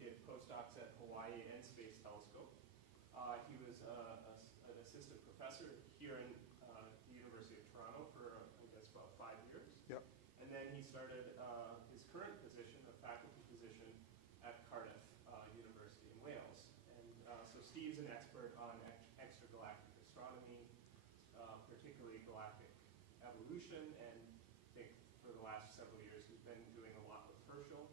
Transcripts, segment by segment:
did postdocs at Hawaii and Space Telescope. He was an assistant professor here in the University of Toronto for, I guess, about 5 years. Yep. And then he started his current position, a faculty position, at Cardiff University in Wales. And so Steve's an expert on extragalactic astronomy, particularly galactic evolution, and I think for the last several years he's been doing a lot with Herschel.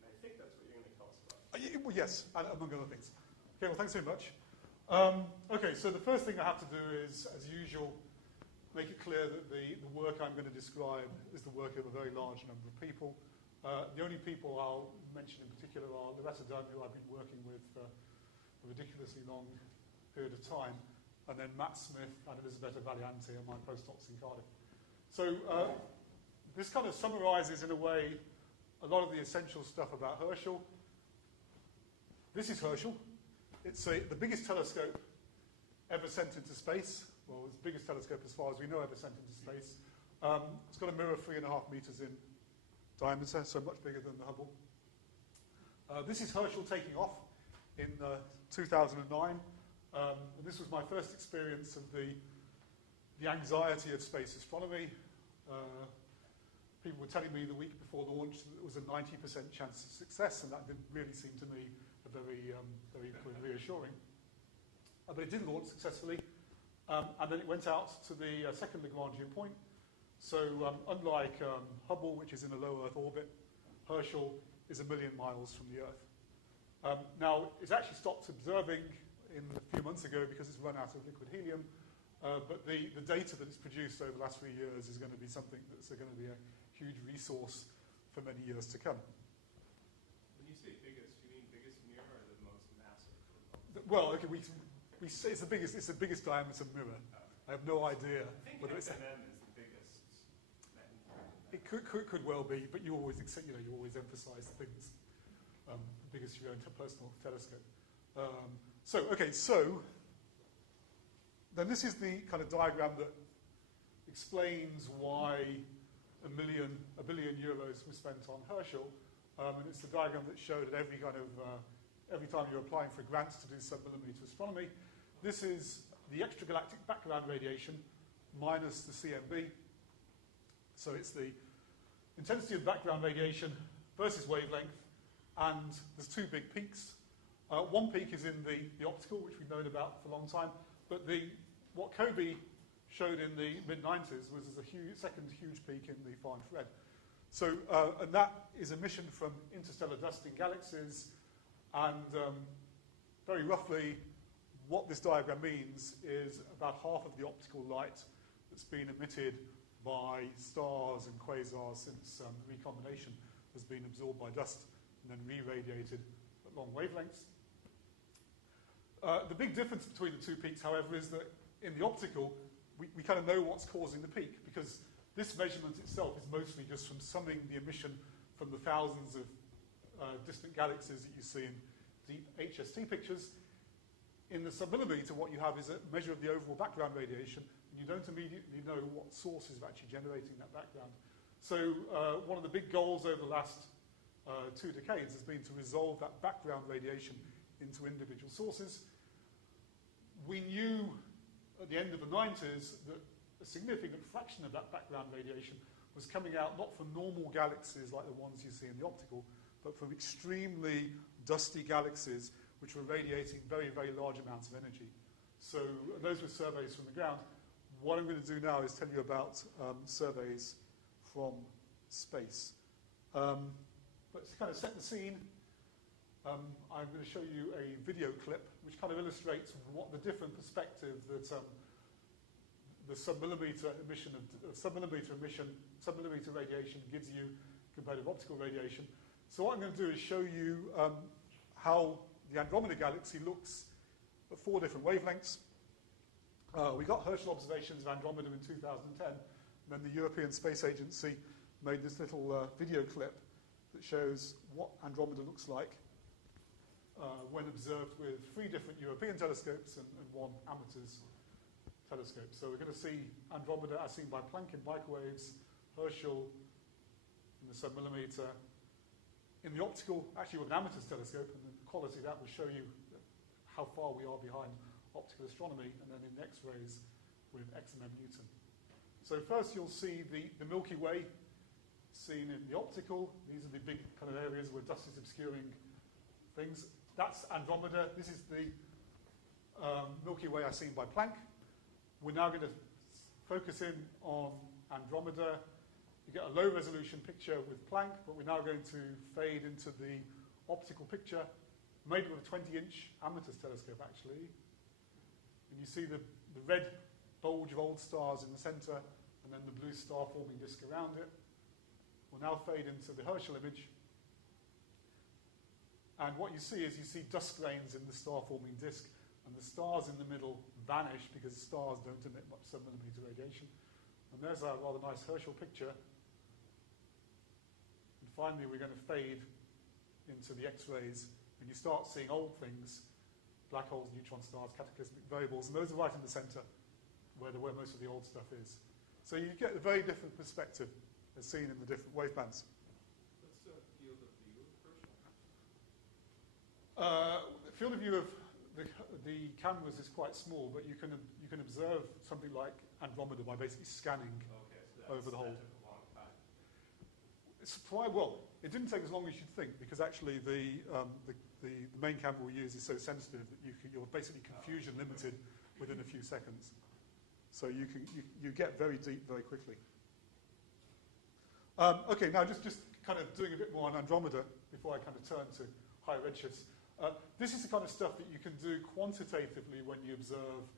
And I think that's what you're going to tell us about. Well, yes, and among other things. Okay, well, thanks very much. Okay, so the first thing I have to do is, as usual, make it clear that the work I'm going to describe is the work of a very large number of people. The only people I'll mention in particular are Loretta Dunn, who I've been working with for a ridiculously long period of time, and then Matt Smith and Elisabetta Valiante are my postdocs in Cardiff. So this kind of summarizes, in a way, a lot of the essential stuff about Herschel. This is Herschel. It's the biggest telescope ever sent into space. Well, it's the biggest telescope as far as we know ever sent into space. It's got a mirror 3.5 meters in diameter, so much bigger than the Hubble. This is Herschel taking off in 2009. And this was my first experience of the anxiety of space astronomy. People were telling me the week before the launch that it was a 90% chance of success, and that didn't really seem to me very reassuring. But it did launch successfully, and then it went out to the second Lagrangian point. So unlike Hubble, which is in a low Earth orbit, Herschel is 1 million miles from the Earth. Now, it's actually stopped observing a few months ago because it's run out of liquid helium, but the data that it's produced over the last 3 years is going to be something that's going to be a huge resource for many years to come. When you say biggest, you mean biggest mirror or the most massive? Well, okay, we say it's the biggest diameter mirror. I have no idea whether it's. It could well be, but you always emphasize the things, biggest of your own personal telescope. So then this is the kind of diagram that explains why a billion euros was spent on Herschel, and it's the diagram that showed that every time you're applying for grants to do sub-millimeter astronomy, this is the extragalactic background radiation minus the CMB. So it's the intensity of background radiation versus wavelength, and there's 2 big peaks. One peak is in the optical, which we've known about for a long time, but what Kobe showed in the mid-90s was a second huge peak in the far infrared. So, and that is emission from interstellar dust in galaxies, and very roughly, what this diagram means is about half of the optical light that's been emitted by stars and quasars since recombination has been absorbed by dust and then re-radiated at long wavelengths. The big difference between the 2 peaks, however, is that in the optical, we kind of know what's causing the peak, because this measurement itself is mostly just from summing the emission from the thousands of distant galaxies that you see in deep HST pictures. In the submillimeter, what you have is a measure of the overall background radiation, and you don't immediately know what sources are actually generating that background. So one of the big goals over the last 2 decades has been to resolve that background radiation into individual sources. We knew at the end of the 90s that a significant fraction of that background radiation was coming out not from normal galaxies like the ones you see in the optical, but from extremely dusty galaxies which were radiating very, very large amounts of energy. So those were surveys from the ground. What I'm going to do now is tell you about surveys from space. But to kind of set the scene, I'm going to show you a video clip which kind of illustrates what the different perspective that the submillimeter radiation gives you compared to optical radiation. So what I'm going to do is show you how the Andromeda galaxy looks at 4 different wavelengths. We got Herschel observations of Andromeda in 2010, and then the European Space Agency made this little video clip that shows what Andromeda looks like when observed with 3 different European telescopes and 1 amateur's telescope. So we're going to see Andromeda as seen by Planck in microwaves, Herschel in the submillimeter, in the optical, actually with an amateur telescope, and the quality of that will show you how far we are behind optical astronomy, and then in X-rays with XMM Newton. So first you'll see the Milky Way seen in the optical. These are the big kind of areas where dust is obscuring things. That's Andromeda. This is the Milky Way as seen by Planck. We're now going to focus in on Andromeda. You get a low resolution picture with Planck, but we're now going to fade into the optical picture, made with a 20-inch amateur telescope actually. And you see the red bulge of old stars in the center, and then the blue star forming disk around it. We'll now fade into the Herschel image. And what you see is you see dust grains in the star-forming disk, and the stars in the middle vanish because stars don't emit much submillimeter radiation. And there's a rather nice Herschel picture. And finally, we're going to fade into the X-rays, and you start seeing old things, black holes, neutron stars, cataclysmic variables, and those are right in the center where most of the old stuff is. So you get a very different perspective as seen in the different wavebands. What's the field of view of Herschel? The field of view of the cameras is quite small, but you can observe something like Andromeda by basically scanning over the whole. That took a long time. Well, it didn't take as long as you'd think, because actually the main camera we use is so sensitive that you're basically confusion limited within a few seconds. So you get very deep very quickly. Okay, now just kind of doing a bit more on Andromeda before I kind of turn to higher redshifts. This is the kind of stuff that you can do quantitatively when you observe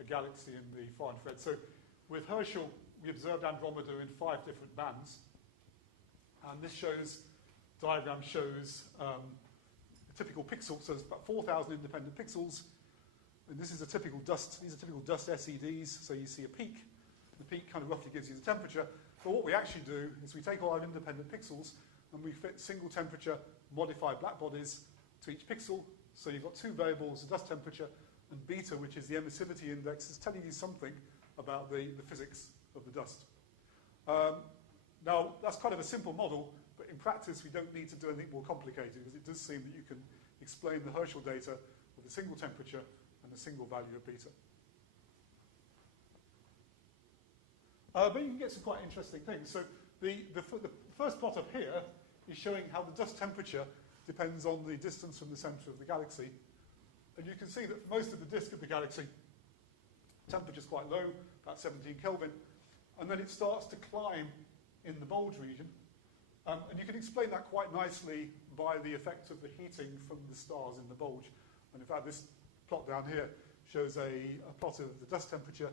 a galaxy in the far infrared. So with Herschel, we observed Andromeda in 5 different bands. And this diagram shows a typical pixel. So there's about 4,000 independent pixels. And this is a typical dust. These are typical dust SEDs. So you see a peak. The peak kind of roughly gives you the temperature. But what we actually do is we take all our independent pixels and we fit single temperature modified black bodies to each pixel. So you've got 2 variables, the dust temperature and beta, which is the emissivity index, is telling you something about the physics of the dust. Now, that's kind of a simple model, but in practice we don't need to do anything more complicated, because it does seem that you can explain the Herschel data with a single temperature and a single value of beta. But you can get some quite interesting things. So the first plot up here is showing how the dust temperature depends on the distance from the center of the galaxy. And you can see that for most of the disk of the galaxy, temperature is quite low, about 17 Kelvin, and then it starts to climb in the bulge region. And you can explain that quite nicely by the effect of the heating from the stars in the bulge. And in fact, this plot down here shows a plot of the dust temperature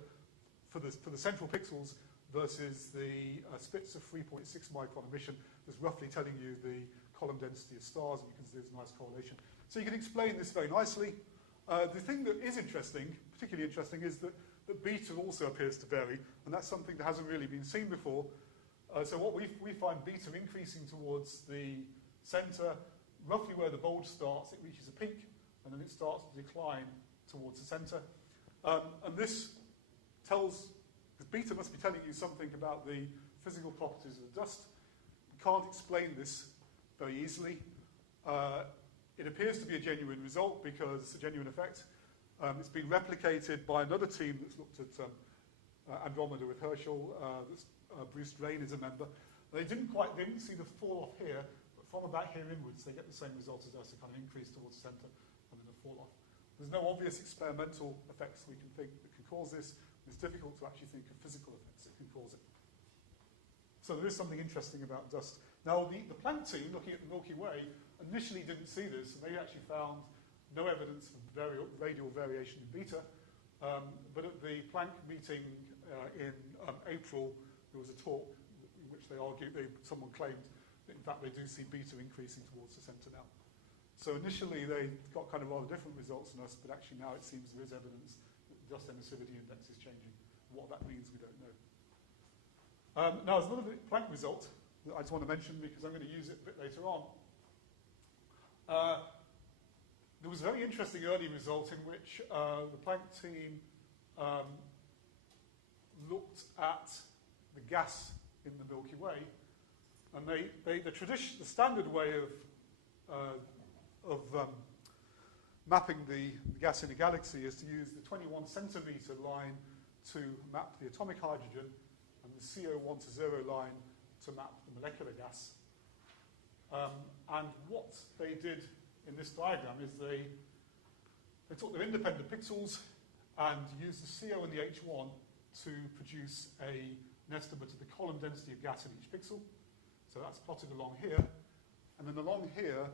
for the central pixels versus the spits of 3.6 micron emission. That's roughly telling you the column density of stars, and you can see there's a nice correlation. So you can explain this very nicely. The thing that is interesting, particularly interesting, is that beta also appears to vary, and that's something that hasn't really been seen before. So what we find beta increasing towards the center, roughly where the bulge starts, it reaches a peak, and then it starts to decline towards the center. And this tells, because beta must be telling you something about the physical properties of the dust. We can't explain this very easily. It appears to be a genuine result because it's a genuine effect. It's been replicated by another team that's looked at Andromeda with Herschel. Bruce Drain is a member. They didn't see the fall off here, but from about here inwards, they get the same result as us, a kind of increase towards the center and then a fall off. There's no obvious experimental effects we can think that can cause this. It's difficult to actually think of physical effects that can cause it. So there is something interesting about dust. Now, the Planck team, looking at the Milky Way, initially didn't see this, and they actually found no evidence of radial variation in beta. But at the Planck meeting in April, there was a talk in which they argued, someone claimed that in fact they do see beta increasing towards the center now. So initially they got kind of rather different results than us, but actually now it seems there is evidence that the dust emissivity index is changing. What that means, we don't know. Now, there's another Planck result that I just want to mention because I'm going to use it a bit later on. There was a very interesting early result in which the Planck team looked at the gas in the Milky Way, and the standard way of mapping the gas in a galaxy is to use the 21 centimeter line to map the atomic hydrogen and the CO1 to 0 line to map the molecular gas. And what they did in this diagram is they took their independent pixels and used the CO and the H1 to produce an estimate of the column density of gas in each pixel. So that's plotted along here. And then along here,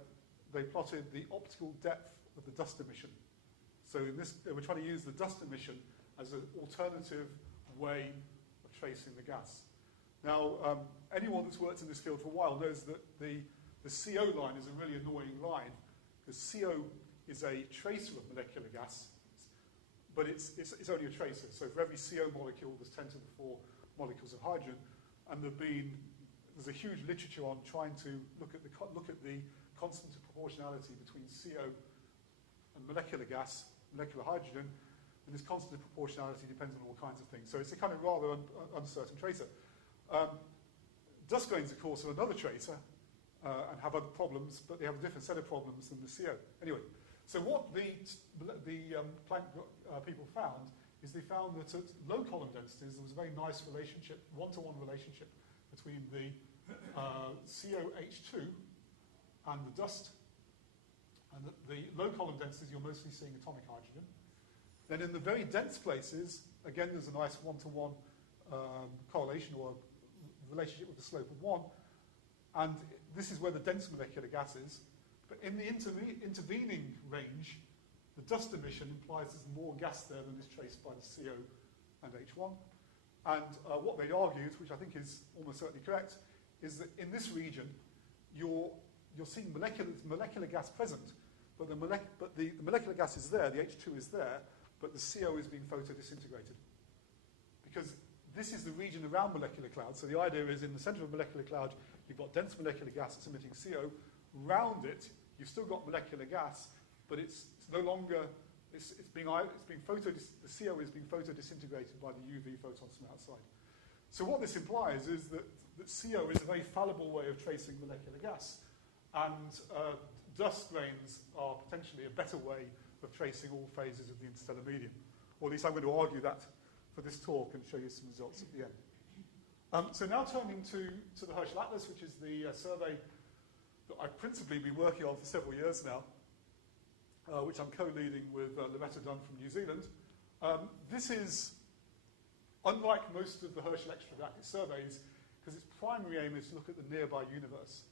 they plotted the optical depth of the dust emission. So in this, they were trying to use the dust emission as an alternative way of tracing the gas. Now, anyone that's worked in this field for a while knows that the CO line is a really annoying line, because CO is a tracer of molecular gas, but it's only a tracer. So for every CO molecule, there's 10 to the 4 molecules of hydrogen, and there's a huge literature on trying to look at the constant of proportionality between CO and molecular gas, molecular hydrogen, and this constant of proportionality depends on all kinds of things. So it's a kind of rather uncertain tracer. Dust grains, of course, are another tracer and have other problems, but they have a different set of problems than the CO. Anyway, so what the Planck people found is they found that at low column densities there was a very nice relationship, one-to-one relationship between the COH2 and the dust. And at the low column densities you're mostly seeing atomic hydrogen. Then in the very dense places, again there's a nice one-to-one correlation or relationship with the slope of 1. And this is where the dense molecular gas is. But in the intervening range, the dust emission implies there's more gas there than is traced by the CO and H1. And what they argued, which I think is almost certainly correct, is that in this region, you're seeing molecular gas present, but the molecular gas is there, the H2 is there, but the CO is being photodisintegrated. Because this is the region around molecular clouds. So the idea is in the center of a molecular cloud, you've got dense molecular gas that's emitting CO. Round it, you've still got molecular gas, but it's no longer, the CO is being photodisintegrated by the UV photons from outside. So what this implies is that CO is a very fallible way of tracing molecular gas, and dust grains are potentially a better way of tracing all phases of the interstellar medium. Or at least I'm going to argue that for this talk and show you some results at the end. So now turning to the Herschel ATLAS, which is the survey that I've principally been working on for several years now, which I'm co-leading with Loretta Dunn from New Zealand. This is, unlike most of the Herschel extragalactic surveys, because its primary aim is to look at the nearby universe.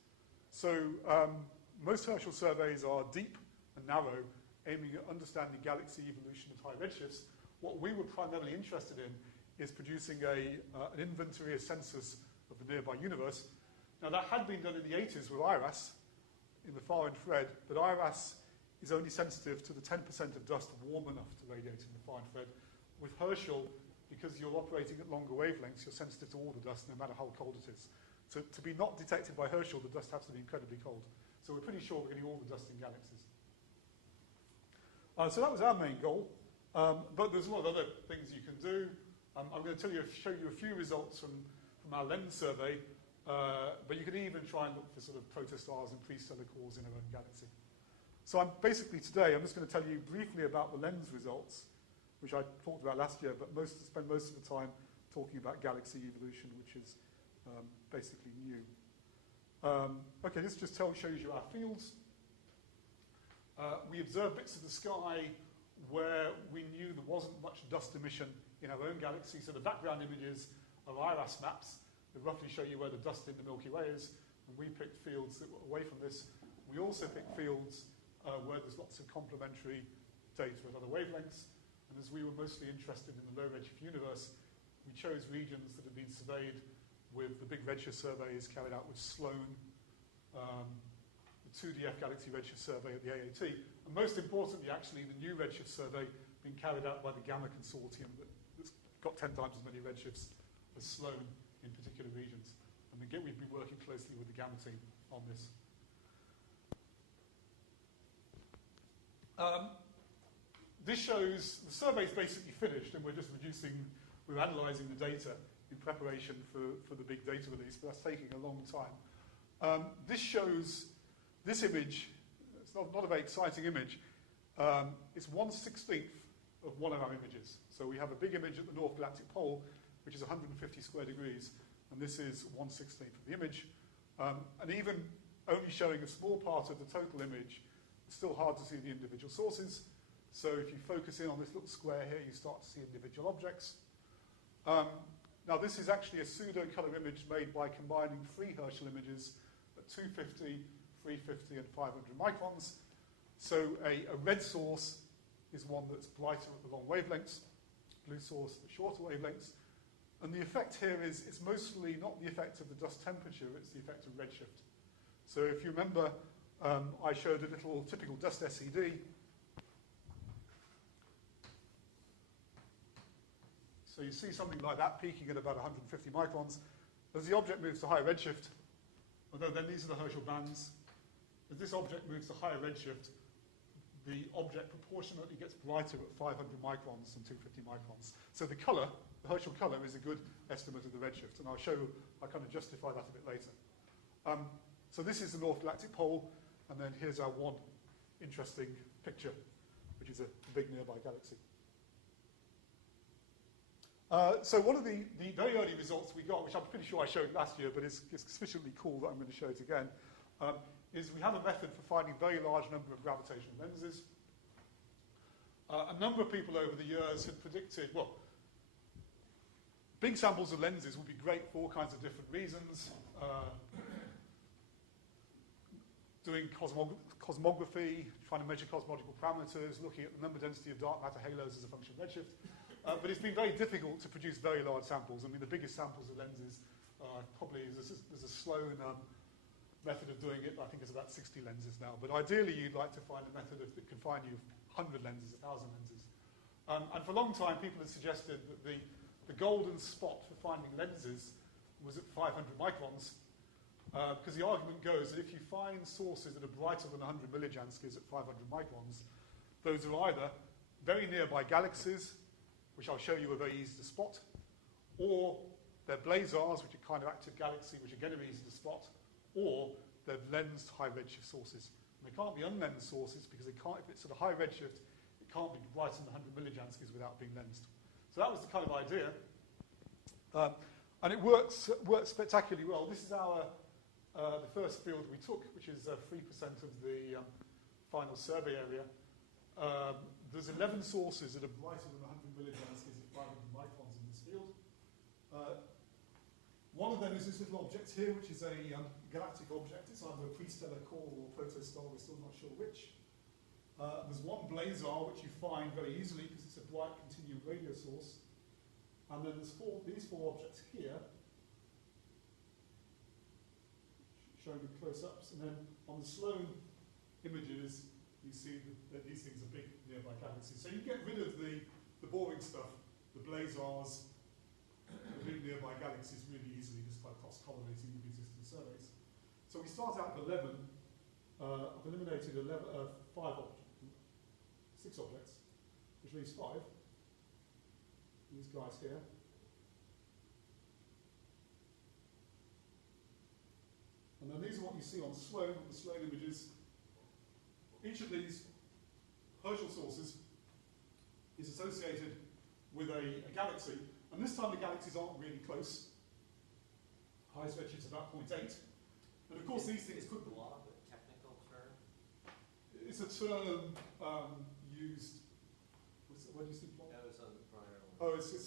So most Herschel surveys are deep and narrow, aiming at understanding galaxy evolution at high redshifts. What we were primarily interested in is producing an inventory, a census of the nearby universe. Now that had been done in the 80s with IRAS in the far infrared, but IRAS is only sensitive to the 10% of dust warm enough to radiate in the far infrared. With Herschel, because you're operating at longer wavelengths, you're sensitive to all the dust, no matter how cold it is. So to be not detected by Herschel, the dust has to be incredibly cold. So we're pretty sure we're getting all the dust in galaxies. So that was our main goal. But there's a lot of other things you can do. I'm going to show you a few results from our lens survey, but you can even try and look for sort of protostars and pre-stellar cores in our own galaxy. So I'm just going to tell you briefly about the lens results, which I talked about last year, but spend most of the time talking about galaxy evolution, which is basically new. Okay, this just shows you our fields. We observed bits of the sky where we knew there wasn't much dust emission in our own galaxy. So the background images are IRAS maps that roughly show you where the dust in the Milky Way is. And we picked fields that were away from this. We also picked fields where there's lots of complementary data at other wavelengths. And as we were mostly interested in the low redshift universe, we chose regions that had been surveyed with the big redshift surveys carried out with Sloan, the 2DF Galaxy Redshift Survey at the AAT, and most importantly, actually, the new redshift survey being carried out by the Gamma Consortium that's got 10 times as many redshifts as Sloan in particular regions. And again, we've been working closely with the Gamma team on this. This shows the survey's basically finished, and we're analysing the data in preparation for the big data release, but that's taking a long time. This shows this image, it's not a very exciting image, it's 1/16 of one of our images. So we have a big image at the North Galactic Pole, which is 150 square degrees, and this is 1/16 of the image. And even only showing a small part of the total image, it's still hard to see the individual sources. So if you focus in on this little square here, you start to see individual objects. Now this is actually a pseudo-color image made by combining 3 Herschel images at 250, 350, and 500 microns. So a red source is one that's brighter at the long wavelengths, blue source at the shorter wavelengths. And the effect here is it's mostly not the effect of the dust temperature, it's the effect of redshift. So if you remember, I showed a little typical dust SED. So you see something like that peaking at about 150 microns. As the object moves to higher redshift, although then these are the Herschel bands, as this object moves to higher redshift, the object proportionately gets brighter at 500 microns than 250 microns. So the colour, the Herschel colour, is a good estimate of the redshift, and I'll kind of justify that a bit later. So this is the North Galactic Pole, and then here's our one interesting picture, which is a big nearby galaxy. So one of the very early results we got, which I'm pretty sure I showed last year, but it's sufficiently cool that I'm going to show it again, is we have a method for finding very large number of gravitational lenses. A number of people over the years had predicted, well, big samples of lenses would be great for all kinds of different reasons. Doing cosmography, trying to measure cosmological parameters, looking at the number density of dark matter halos as a function of redshift. But it's been very difficult to produce very large samples. I mean, the biggest samples of lenses probably there's a slow method of doing it. I think it's about 60 lenses now. But ideally, you'd like to find a method that can find you 100 lenses, 1,000 lenses. And for a long time, people had suggested that the golden spot for finding lenses was at 500 microns. Because the argument goes that if you find sources that are brighter than 100 millijanskis at 500 microns, those are either very nearby galaxies, which I'll show you are very easy to spot, or they're blazars, which are kind of active galaxy, which again are easy to spot, or they're lensed high redshift sources. And they can't be unlensed sources because they can't, if it's at a high redshift, it can't be brighter than 100 millijanskis without being lensed. So that was the kind of idea. And it works spectacularly well. This is the first field we took, which is 3% of the final survey area. There's 11 sources that are brighter than 100 millijanskis at 500 microns in this field. One of them is this little object here, which is a galactic object. It's either a prestellar core or protostar, we're still not sure which. There's one blazar, which you find very easily because it's a bright continuum radio source. And then there's these four objects here, showing them close-ups. And then on the Sloan images, you see that these things are big nearby galaxies. So you get rid of the boring stuff, the blazars, the big nearby galaxies really easily just by cross-correlating with existing surveys. So we start out with 11. I've eliminated 6 objects, which leaves 5. These guys here. And then these are what you see on Sloan, the Sloan images. Each of these Herschel sources is associated with a galaxy, and this time the galaxies aren't really close. Highest redshift is about 0.8. And of course these things could be... Blob, a technical term? It's a term used... Where do you see blob? That was on the prior one. Oh, it's a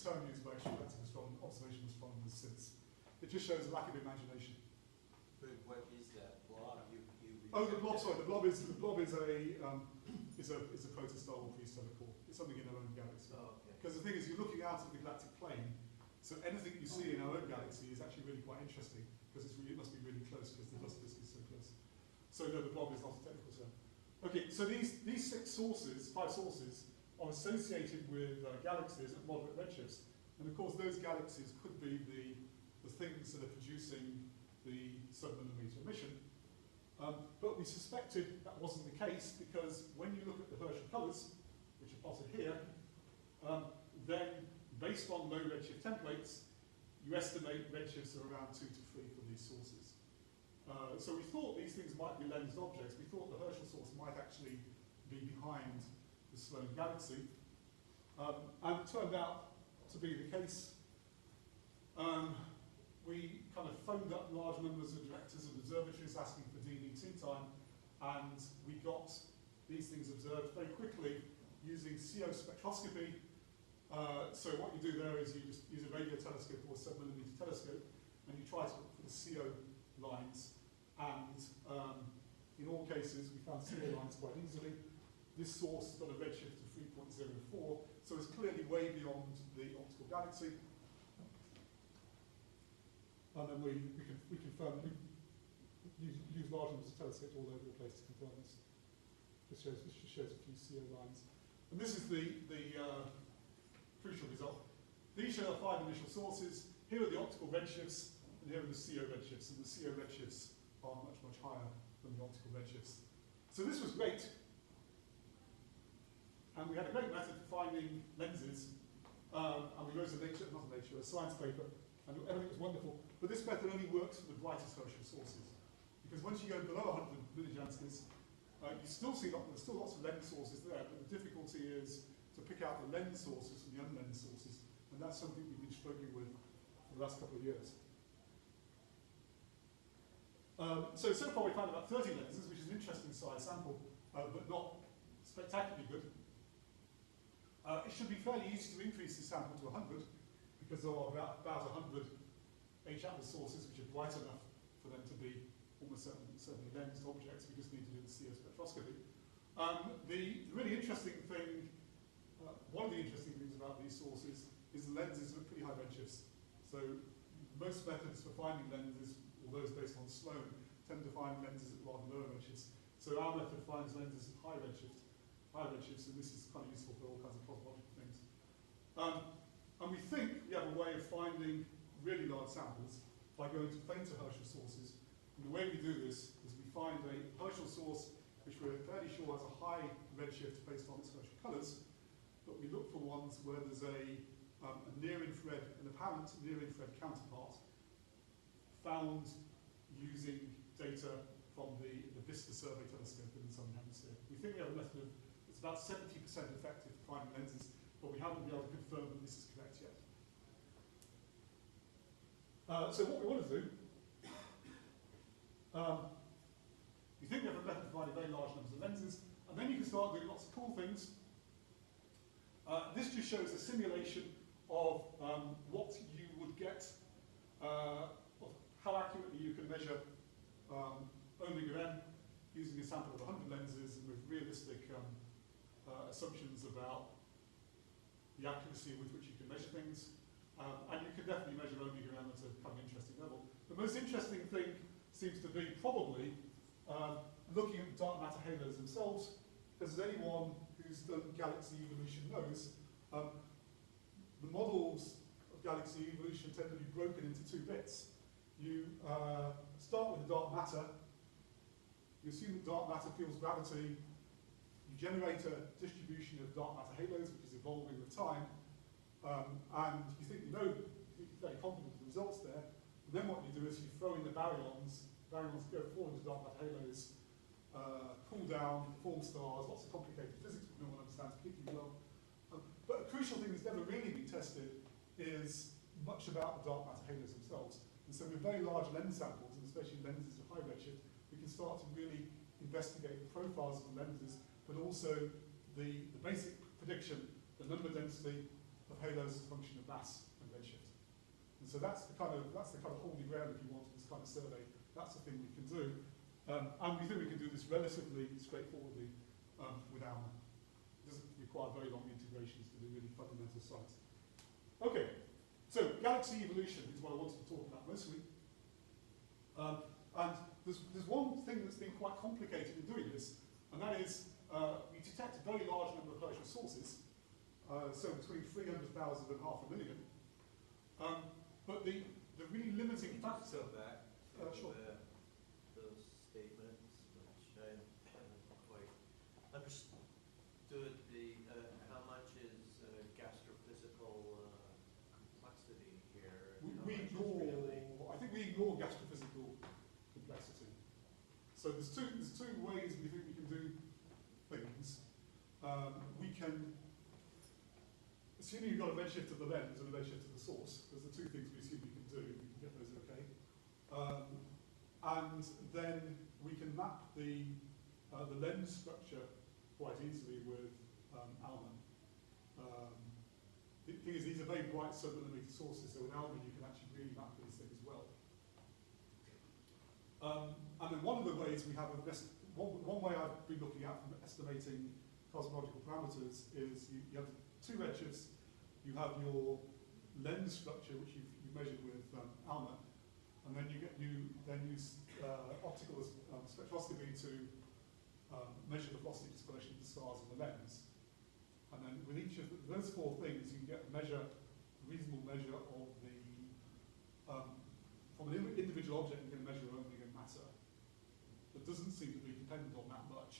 term used by experimental astronomers, observational astronomers since. It just shows a lack of imagination. But what is that blob? Oh, the blob. Sorry, the blob is a protostar or prestellar core. It's something in our own galaxy. Oh, okay. Because the thing is, you're looking out at the galactic plane, so anything you see in our own galaxy is actually really quite interesting because it must be really close because the dust disk is so close. So no, the blob is not a technical term. Okay, so these 5 sources, are associated with galaxies at moderate redshifts, and of course those galaxies could be the things that are producing the sub-millimeter emission. But we suspected that wasn't the case because when you look at the Herschel colours, which are plotted here, then based on low redshift templates, you estimate redshifts are around 2 to 3 for these sources. So we thought these things might be lensed objects. We thought the Herschel source might actually be behind the Sloan galaxy. And it turned out to be the case. We kind of phoned up large numbers of directors of observatories asking for DVT time, and we got these things observed very quickly using CO spectroscopy. So what you do there is you just use a radio telescope or a sub-millimeter telescope, and you try to look for the CO lines. And in all cases, we found CO lines quite easily. This source has got a redshift of 3.04, so it's clearly way beyond the optical galaxy. And then we confirm, we use large numbers of telescopes all over the place to confirm this. This just shows a few CO lines. And this is the crucial result. These show our 5 initial sources. Here are the optical redshifts, and here are the CO redshifts. And the CO redshifts are much, much higher than the optical redshifts. So this was great. And we had a great method for finding lenses. And we wrote a science paper, and everything was wonderful. But this method only works for the brightest Herschel sources. Because once you go below 100 millijanskis, you still see there's still lots of lens sources there, but the difficulty is to pick out the lens sources from the unlensed sources. And that's something we've been struggling with for the last couple of years. So far we found about 30 lenses, which is an interesting size sample, but not spectacularly good. It should be fairly easy to increase the sample to 100, because there are about 100 ATLAS sources which are bright enough for them to be almost certainly lensed objects. We just need to do the CO spectroscopy. The really interesting thing, one of the interesting things about these sources is the lenses are pretty high redshifts. So most methods for finding lenses, or those based on Sloan, tend to find lenses at rather lower redshifts. So our method finds lenses at high redshifts, and this is kind of useful for all kinds of cosmological things. And we think we have a way of finding really large samples by going to fainter Herschel sources. And the way we do this is we find a Herschel source which we're fairly sure has a high redshift based on its Herschel colours, but we look for ones where there's a near-infrared, an apparent near-infrared counterpart found using data from the VISTA survey telescope in the Southern Hemisphere. We think we have a method of, it's about 70% effective for finding lenses, but we haven't been able to confirm that this is correct yet. So what we want to do, you think we have a method for finding very large numbers of lenses, and then you can start doing lots of cool things. This just shows a simulation of what you would get, of how accurately you can measure omega m using a sample of 100 lenses and with realistic assumptions about the accuracy with which you can measure things. And you can definitely measure omega m at a kind of interesting level. The most interesting thing seems to be probably looking at dark matter halos themselves, because as anyone who's done galaxy evolution knows, the models of galaxy evolution tend to be broken into 2 bits. You start with the dark matter, you assume that dark matter feels gravity, you generate a distribution of dark matter halos, which is evolving with time, and you think you know, you're fairly confident of the results there, and then what you do is you throw in the baryons go fall into dark matter halos, cool down, form stars, lots of complicated physics which no one understands particularly well. But a crucial thing that's never really been tested is much about the dark matter halos themselves. And so with very large lens samples, and especially lenses of high redshift, we can start to really investigate the profiles of the lenses, but also the basic prediction, the number density of halos as a function of mass and redshift. And so that's the kind of holy grail, if you want, of this kind of survey. That's the thing we can do. And we think we can do this relatively straightforwardly with ALMA. It doesn't require very long integrations to do really fundamental science. Okay, so galaxy evolution is what I wanted to talk about mostly. And there's one thing that's been quite complicated in doing this, and that is we detect a very large number of Herschel sources, so between 300,000 and 500,000. But the really limiting factor... Sure. Those statements, which I haven't quite understood, how much is gastrophysical complexity here? I think we ignore gastrophysical complexity. So there's two ways we think we can do things. We can, assuming you've got a redshift of the lens and a redshift of the source, those are two things we assume we can do. We can get those okay. And then we can map the lens structure quite easily with ALMA. The thing is, these are very bright sub-millimeter sources, so with ALMA you can actually really map these things well. And then one of the ways we have one way I've been looking at from estimating cosmological parameters is you have two redshifts. You have your lens structure, which you've measured with ALMA, and then you use optical spectroscopy to measure the velocity dispersion of the stars in the lens. And then with each of those four things, you can get a reasonable measure of the, from an individual object, you can measure only a matter that doesn't seem to be dependent on that much.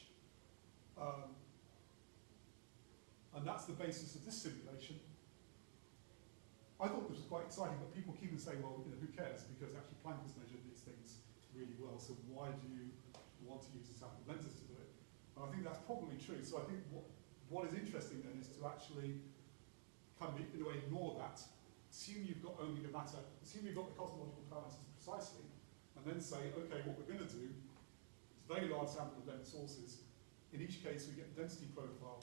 And that's the basis of this simulation. I thought this was quite exciting, but people keep on saying, well, who cares? Because actually Planck has measured these things really well, so why do you want to use the sample lenses to do it? And I think that's probably true. So I think what is interesting then is to actually kind of, in a way, ignore that. Assume you've got only the matter, assume you've got the cosmological parameters precisely, and then say, okay, what we're going to do is a very large sample of lens sources. In each case, we get the density profile.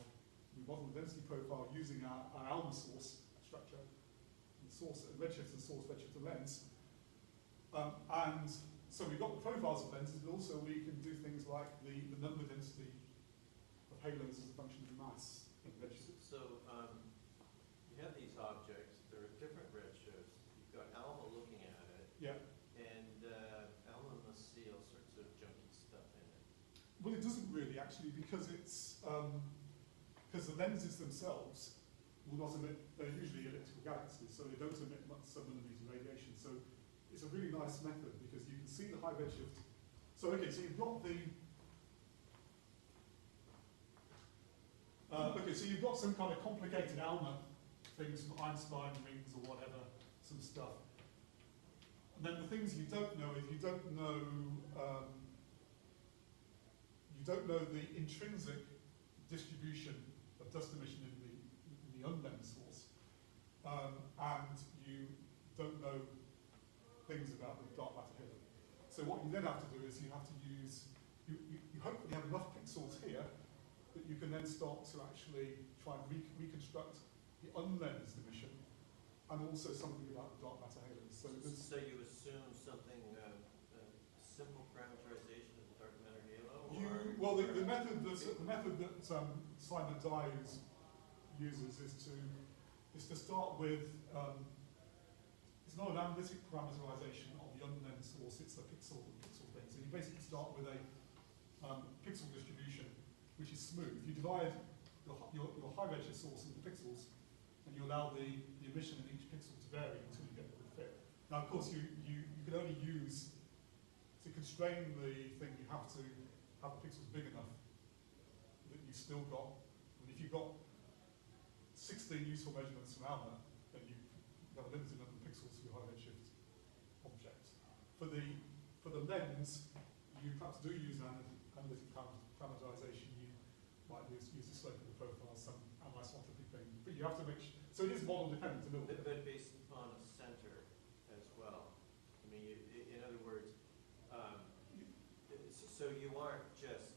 We model the density profile using our ALMA source structure, and source redshift and source redshift of lens. And so we've got the profiles of lenses, but also we can do things like the number density of halos as a function of mass in redshift. So you have these objects, they're at different redshifts. You've got ALMA looking at it. Yeah. And ALMA must see all sorts of junky stuff in it. Well, it doesn't really, actually, because it's because the lenses themselves will not emit, they're usually elliptical galaxies, so they don't emit much sub-millimeter radiation. So it's a really nice method because you can see the high redshift. So okay, so you've got the so you've got some kind of complicated ALMA things from Einstein rings or whatever, some stuff. And then the things you don't know is you don't know the intrinsic distribution of dust emission in the unlensed source, and you don't know things about the dark matter halo. So what you then have to do is you have to use, you hopefully have enough pixels here that you can then start to actually try and reconstruct the unlensed emission and also something about the dark matter halos. So you assume something, simple parameterization of the dark matter halo? Well, the method that Simon Dye uses is to start with. It's not an analytic parameterization of the unlensed source; it's a pixel thing. So you basically start with a pixel distribution, which is smooth. You divide your high redshift source into pixels, and you allow the emission in each pixel to vary until you get a good fit. Now, of course, you can only use to constrain the thing. You have to have the pixels big enough that you still got. And if you've got 16 useful measurements from ALMA, then you have a limited number of pixels for your high redshift object. For the lens, you perhaps do use an analytic parameterization. You might use the slope of the profile, some anisotropy thing. But you have to so it is model dependent a little bit. But based upon a center as well. I mean, in other words, so you aren't just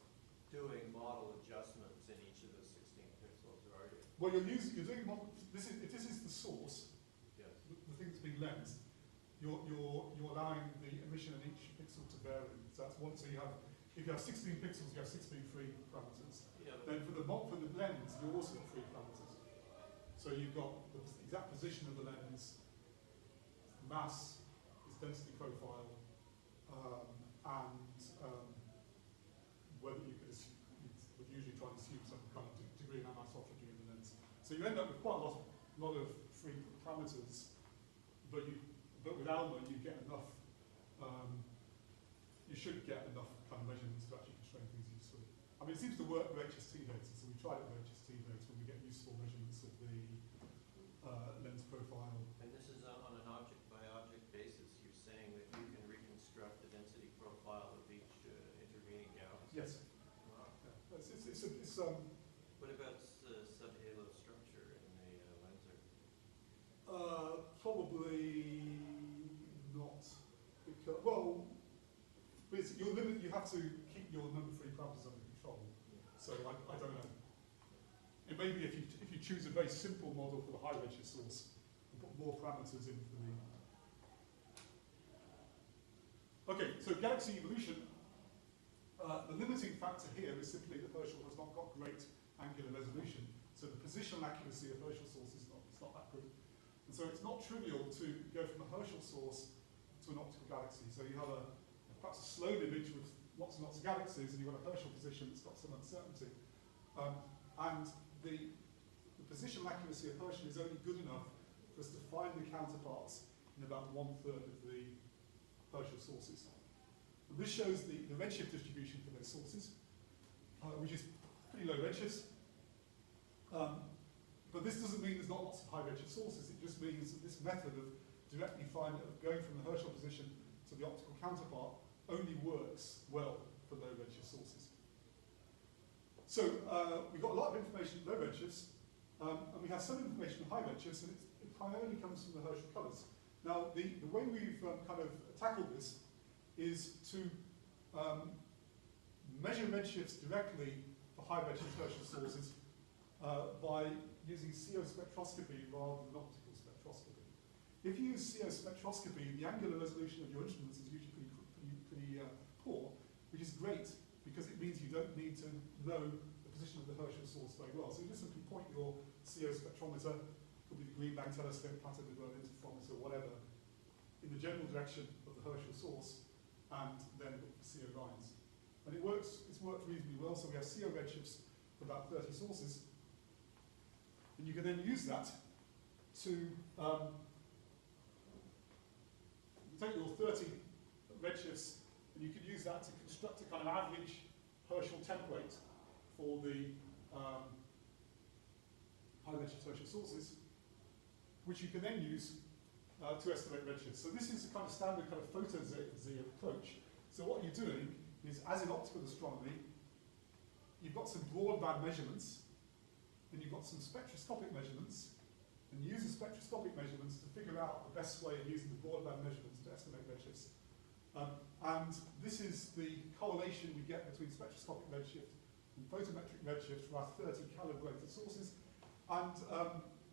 doing model adjustments in each of those 16 pixels, are you? Well, you're doing model. If this is the source, yes. the thing that's being lensed, you're allowing the emission in each pixel to vary. So that's one. So you have, if you have 16 pixels, you have 16 free parameters. Yeah, then for the lens, you also have free parameters. So you've got the exact position of the lens, mass, its density profile, and whether you would usually try and assume some kind of degree of anisotropy in the lens. So you end up with quite a lot of free parameters, but with ALMA you get enough. You should get enough kind of measurements to actually constrain things usefully. I mean, it seems to work with HST data. So we tried it with HST data when we get useful measurements of the lens profile. And this is on an object-by-object basis. You're saying that you can reconstruct the density profile of each intervening What about sub-halo structure in a lenser? Probably not. Because, well, you have to keep your number 3 parameters under control. So I don't know. It may be if you choose a very simple model for the high redshift source and put more parameters in for the. Okay, so galaxy evolution. The limiting factor here is simply that Herschel has not got great angular resolution, so the positional accuracy of Herschel source is not that good. And so it's not trivial to go from a Herschel source to an optical galaxy. So you have perhaps a slow image with lots and lots of galaxies, and you've got a Herschel position that's got some uncertainty. And the positional accuracy of Herschel is only good enough for us to find the counterparts in about 1/3 of the Herschel sources. And this shows the redshift distribution for those sources, which is pretty low redshift. But this doesn't mean there's not lots of high redshift sources. It just means that this method of directly going from the Herschel position to the optical counterpart only works well for low redshift sources. So we've got a lot of information at low redshifts, and we have some information at high redshifts, and it primarily comes from the Herschel colours. Now, the way we've kind of tackled this is to measure redshifts directly for high redshift Herschel sources by using CO spectroscopy rather than optical spectroscopy. If you use CO spectroscopy, the angular resolution of your instruments is usually pretty poor, which is great because it means you don't need to know the position of the Herschel source very well. So you just simply point your CO spectrometer, could be the Green Bank telescope, patterned with an interferometer, whatever, in the general direction of the Herschel source, and then look for CO lines. And it's worked reasonably well, so we have CO redshifts for about 30 sources. And you can then use that to take your 30 redshifts, and you can use that to construct a kind of average Herschel template for the high redshift Herschel sources, which you can then use to estimate redshifts. So this is a kind of standard kind of photo Z approach. So what you're doing is, as in optical astronomy, you've got some broadband measurements, and you've got some spectroscopic measurements, and you use the spectroscopic measurements to figure out the best way of using the broadband measurements to estimate redshifts. And this is the correlation we get between spectroscopic redshift and photometric redshift from our 30 calibrated sources. And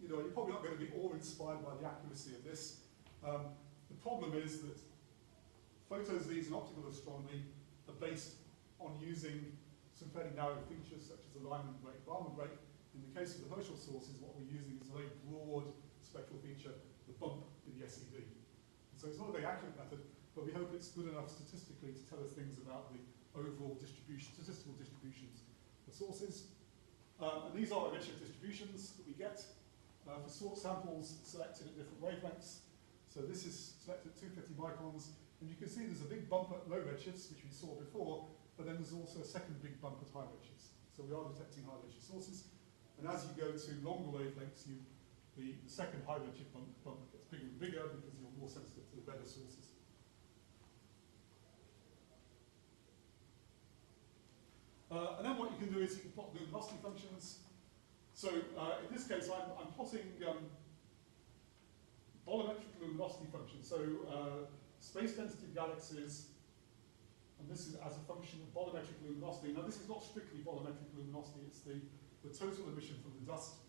you're probably not going to be awe-inspired by the accuracy of this. The problem is that photo-Z's in optical astronomy are based on using some fairly narrow features such as alignment rate, Raman rate. In the case of the Herschel sources, what we're using is a very broad spectral feature, the bump in the SED. And so it's not a very accurate method, but we hope it's good enough statistically to tell us things about the overall statistical distributions of sources. And these are redshift distributions that we get for sort samples selected at different wavelengths. So this is selected at 250 microns, and you can see there's a big bump at low redshifts, which we saw before, but then there's also a second big bump at high redshifts. So we are detecting high redshift sources, and as you go to longer wavelengths, the second high redshift bump gets bigger and bigger because you're more sensitive to the redder sources. And then what you can do is you can plot luminosity functions. So in this case, I'm plotting bolometric luminosity functions. So space density of galaxies, and this is as a function of bolometric luminosity. Now this is not strictly bolometric luminosity, it's the total emission from the dust,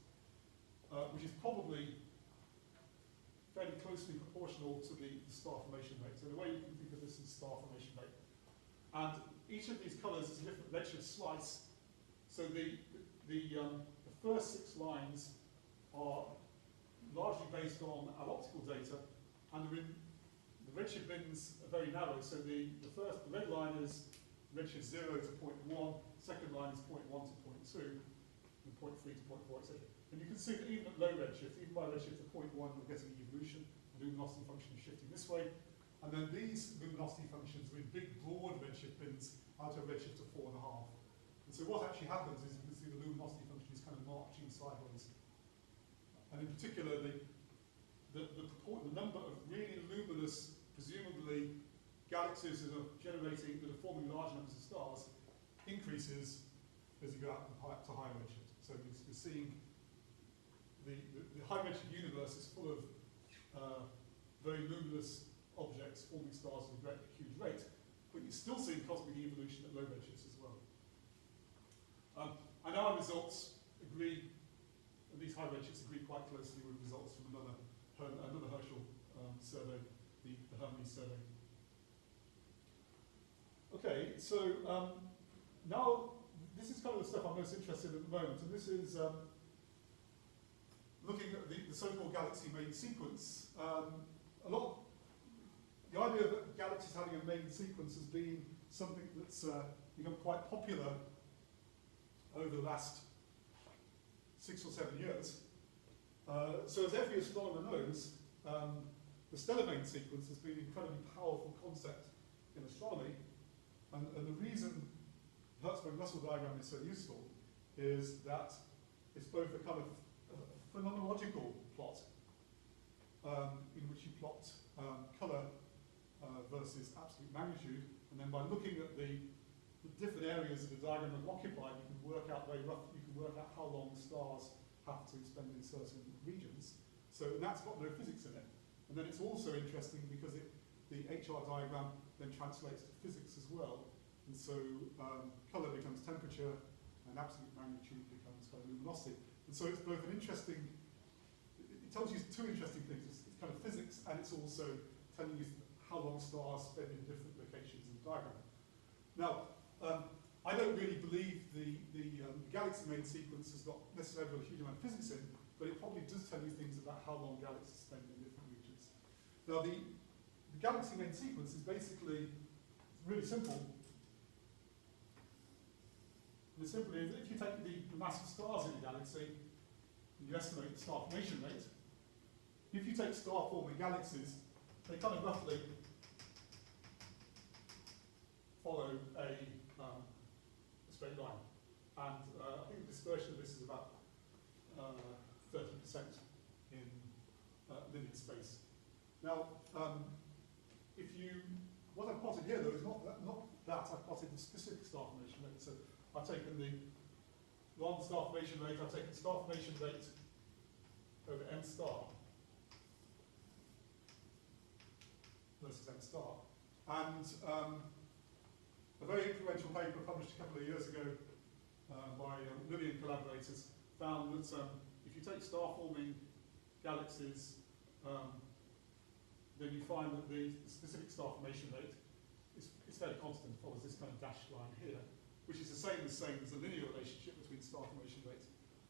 which is probably fairly closely proportional to the star formation rate. So the way you can think of this is star formation rate. And each of these colours is a different redshift slice. So the first 6 lines are largely based on our optical data, and the redshift bins are very narrow. So the red line is redshift 0 to 0.1, second line is 0.1 to 0.2, and 0.3 to 0.4, etc. And you can see that even at low redshift, even by redshift of 0.1, we're getting evolution. The luminosity function is shifting this way. And then these luminosity functions with big, broad redshift bins out of redshift of 4.5. And so what actually happens is you can see the luminosity function is kind of marching sideways. And in particular, the number of really luminous, presumably galaxies that are forming large numbers of stars, increases as you go out to higher redshift. So you're seeing the high redshift universe is full of very luminous objects forming stars at a huge rate, but you're still seeing cosmic evolution at low redshifts as well. And our results agree, and these high redshifts agree quite closely with results from another Herschel survey, the Hermes survey. Okay, so now this is kind of the stuff I'm most interested in at the moment, and this is looking at the so-called galaxy main sequence. The idea that galaxies having a main sequence has been something that's become quite popular over the last 6 or 7 years. So as every astronomer knows, the stellar main sequence has been an incredibly powerful concept in astronomy, and the reason the Hertzsprung-Russell diagram is so useful is that it's both a kind of phenomenological plot in which you plot colour versus absolute magnitude, and then by looking at the different areas of the diagram are occupied, you can work out how long stars have to spend in certain regions. So that's got no physics in it. And then it's also interesting because the HR diagram then translates to physics as well. And so colour becomes temperature, and absolute magnitude becomes kind of luminosity. And so it's both an interesting, it tells you two interesting things. It's kind of physics, and it's also telling you how long stars spend in different locations in the diagram. Now, I don't really believe the galaxy main sequence has got necessarily got a huge amount of physics in, but it probably does tell you things about how long galaxies spend in different regions. Now, the galaxy main sequence is basically really simple. And it's simply, if you take the mass of stars in a galaxy, and you estimate the star formation rate, if you take star-forming galaxies, they kind of roughly follow a straight line. And I think the dispersion of this is about 30% in linear space. Now, what I've plotted here, though, is not that. I've plotted the specific star formation rate. So I've taken rather than star formation rate, I've taken star formation rate over n star versus n star. And a very influential paper published a couple of years ago by Lilly and collaborators found that if you take star-forming galaxies, then you find that the specific star formation rate is fairly constant, follows this kind of dashed line here, which is the same as the linear relationship between star formation rate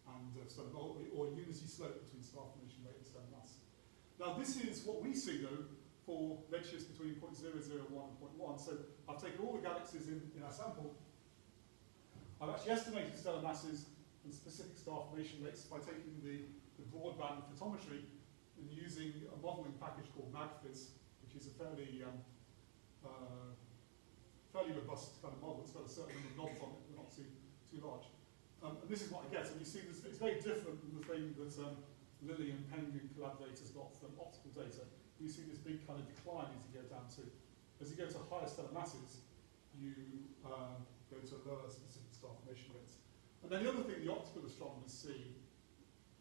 and or a unity slope between star formation rate and stellar mass. Now this is what we see though for redshifts between 0.001 and 0.1. So I've taken all the galaxies in our sample. I've actually estimated stellar masses and specific star formation rates by taking the broadband photometry and using a modelling package called MagFizz, which is a fairly robust kind of model. It's got a certain number of knobs on it, but not too large. And this is what I get. And you see this, it's very different than the thing that Lilly and Penguin collaborators got from optical data. You see this big kind of decline as you go down to, as you go to higher stellar masses, you go to lower specific star formation rates. And then the other thing the optical astronomers see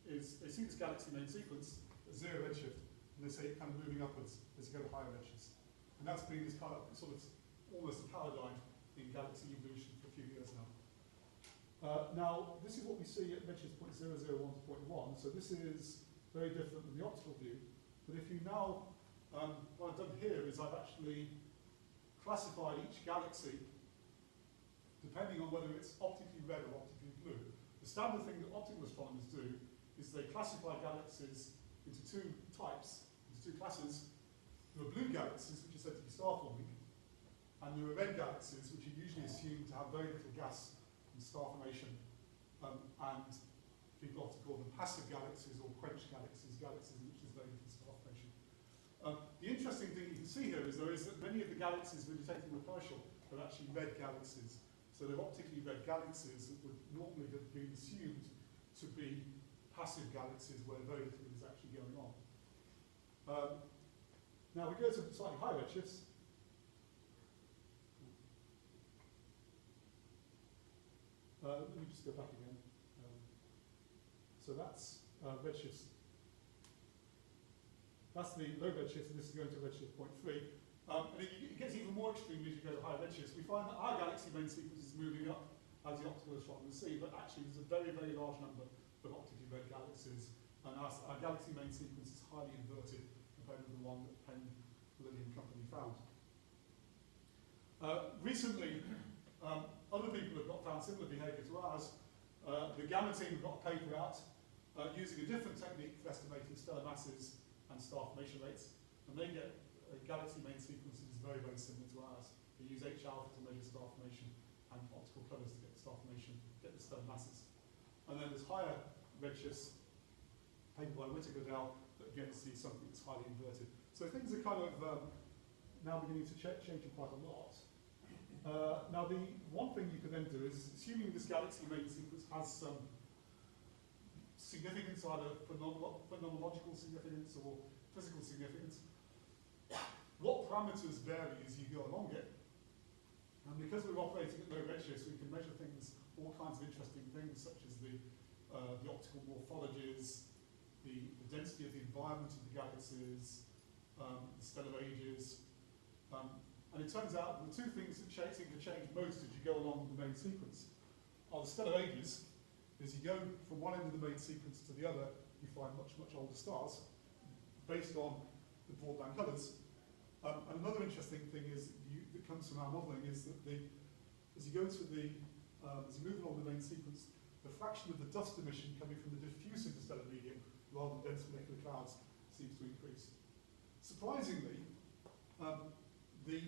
is they see this galaxy main sequence at 0 redshift, and they say it kind of moving upwards as you go to higher redshifts. And that's been this kind of sort of almost a paradigm in galaxy evolution for a few years now. Now, this is what we see at redshifts 0.001 to 0.1, so this is very different than the optical view. But if you now, what I've done here is I've actually classified each galaxy depending on whether it's optically red or optically blue. The standard thing that optical astronomers do is they classify galaxies into two types, into two classes. There are blue galaxies, which are said to be star-forming, and there are red galaxies, which are usually assumed to have very little gas and star formation, and people often call them passive galaxies or quenched galaxies, galaxies in which there's very little star formation. The interesting thing you can see here is that many of the galaxies we're detecting with Herschel are actually red galaxies. So they're optically red galaxies that would normally have been assumed to be passive galaxies where very little is actually going on. Now we go to slightly higher redshifts. just go back again. So that's redshifts. That's the low redshift, and this is going to redshift 0.3. And it gets even more extreme as you go to higher redshifts. We find that our galaxy main sequence is moving up as the optical astronomers see, but actually there's a very, very large number of optically red galaxies, and our galaxy main sequence is highly inverted compared with the one that Penn Lilly and Company found. Recently, other people have found similar behaviour to ours. The Gamma team have got a paper out using a different technique for estimating stellar masses and star formation rates, and they get galaxy main sequences very, very similar to ours. They use H alpha to measure star formation and optical colours to get the star formation, get the stellar masses. And then there's higher redshifts, paper by Whittaker that again sees something that's highly inverted. So things are kind of now beginning to change quite a lot. Now the one thing you can then do is, assuming this galaxy main sequence has some significance, either phenomenological significance or physical significance, what parameters vary as you go along it? And because we're operating at low redshifts, we can measure things, all kinds of interesting things, such as the optical morphologies, the density of the environment of the galaxies, the stellar ages. And it turns out the two things that seem to change most as you go along the main sequence are the stellar ages. As you go from one end of the main sequence to the other, you find much, much older stars based on the broadband colours. And another interesting thing is that comes from our modelling is that as you go to as you move along the main sequence, the fraction of the dust emission coming from the diffuse interstellar medium rather than dense molecular clouds seems to increase. Surprisingly, the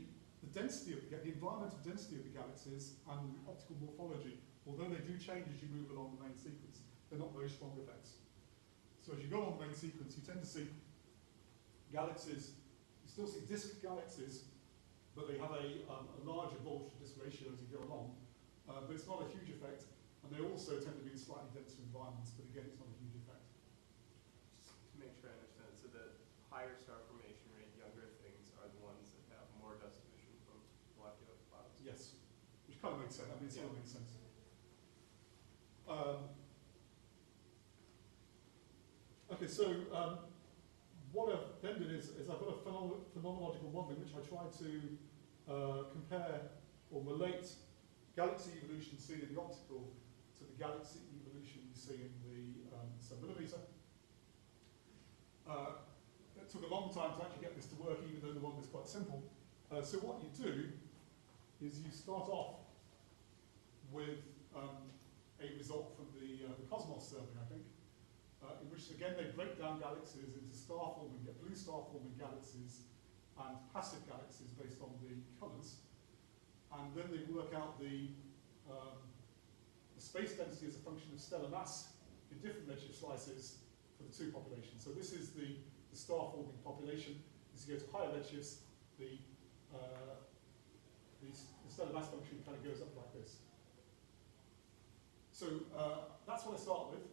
density of the environmental density of the galaxies and the optical morphology, although they do change as you move along the main sequence, they're not very strong effects. So as you go along the main sequence, you tend to see galaxies. You still see disk galaxies, but they have a larger bulge to disk ratio as you go along. But it's not a huge effect, and they also tend to be in slightly denser environments, but again, it's not a huge effect. Just to make sure I understand, so the higher star formation rate, younger things are the ones that have more dust emission from molecular clouds? Yes, which kind of makes sense. I mean, it sort of makes sense. Okay, so what I've then done is I've got a phenomenological modelling which I try to compare or relate galaxy evolution seen in the optical to the galaxy evolution you see in the subbolometer. It took a long time to actually get this to work, even though the model is quite simple. So what you do is you start off with a result from the Cosmos survey, I think, in which again they break down galaxies into star-forming, blue star-forming galaxies and passive galaxies based on the colours, and then they work out the space density as a function of stellar mass in different redshift slices for the two populations. So this is the star-forming population. As you go to higher redshifts, the stellar mass function kind of goes up like this. So that's what I start with.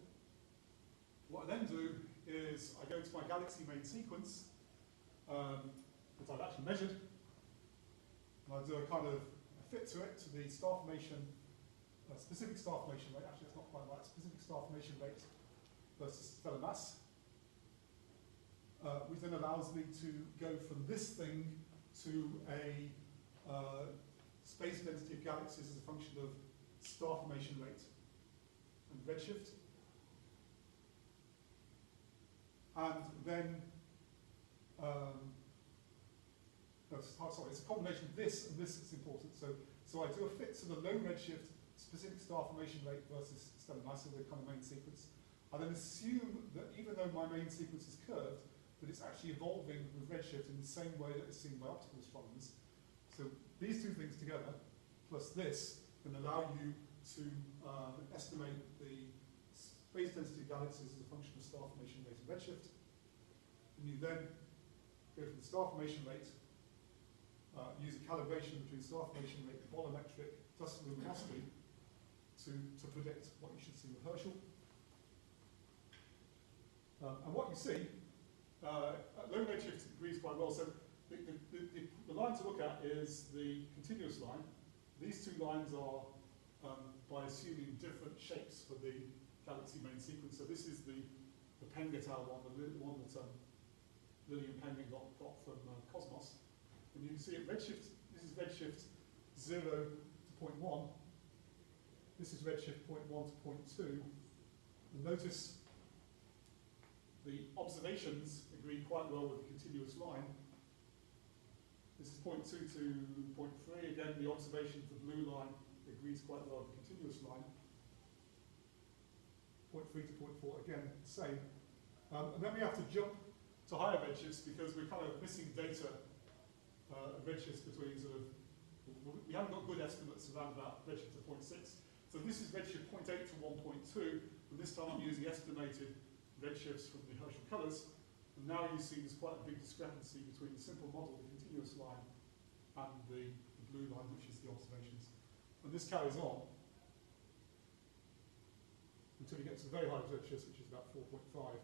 What I then do is I go to my galaxy main sequence that I've actually measured, and I do a kind of fit to it to the star formation, specific star formation rate. Actually, it's not quite right. Specific star formation rate versus stellar mass, which then allows me to go from this thing to a space density of galaxies as a function of star formation rate and redshift. And then, sorry, it's a combination of this and this that's important. So I do a fit to the low redshift specific star formation rate versus stellar mass of the kind of main sequence. I then assume that even though my main sequence is curved, that it's actually evolving with redshift in the same way that it's seen by optical astronomers. So these two things together, plus this, can allow you to estimate the space density of galaxies as a function of star formation rate and redshift. And you then go from the star formation rate, use a calibration between star formation rate and bolometric plus luminosity to predict what you should see with Herschel. And what you see, at low redshift agrees quite well. So the line to look at is the continuous line. These two lines are by assuming different shapes for the galaxy main sequence. So this is the Peng et al. One, the one that Lilly and Peng got from Cosmos. And you can see at redshift, this is redshift 0 to 0.1. This is redshift 0.1 to 0.2. And notice the observations agree quite well with the continuous line. This is 0.2 to 0.3. Again, the observation of the blue line agrees quite well with the continuous line. 0.3 to 0.4, again, same. And then we have to jump to higher redshifts because we're kind of missing data redshifts between sort of, we haven't got good estimates around about redshift of 0.6. So this is redshift 0.8 to 1.2, and this time I'm using estimated redshifts from the Herschel colors. And now you see there's quite a big discrepancy between the simple model, the continuous line, and the blue line, which is the observations. And this carries on until you get to the very high redshifts, which is about 4.5,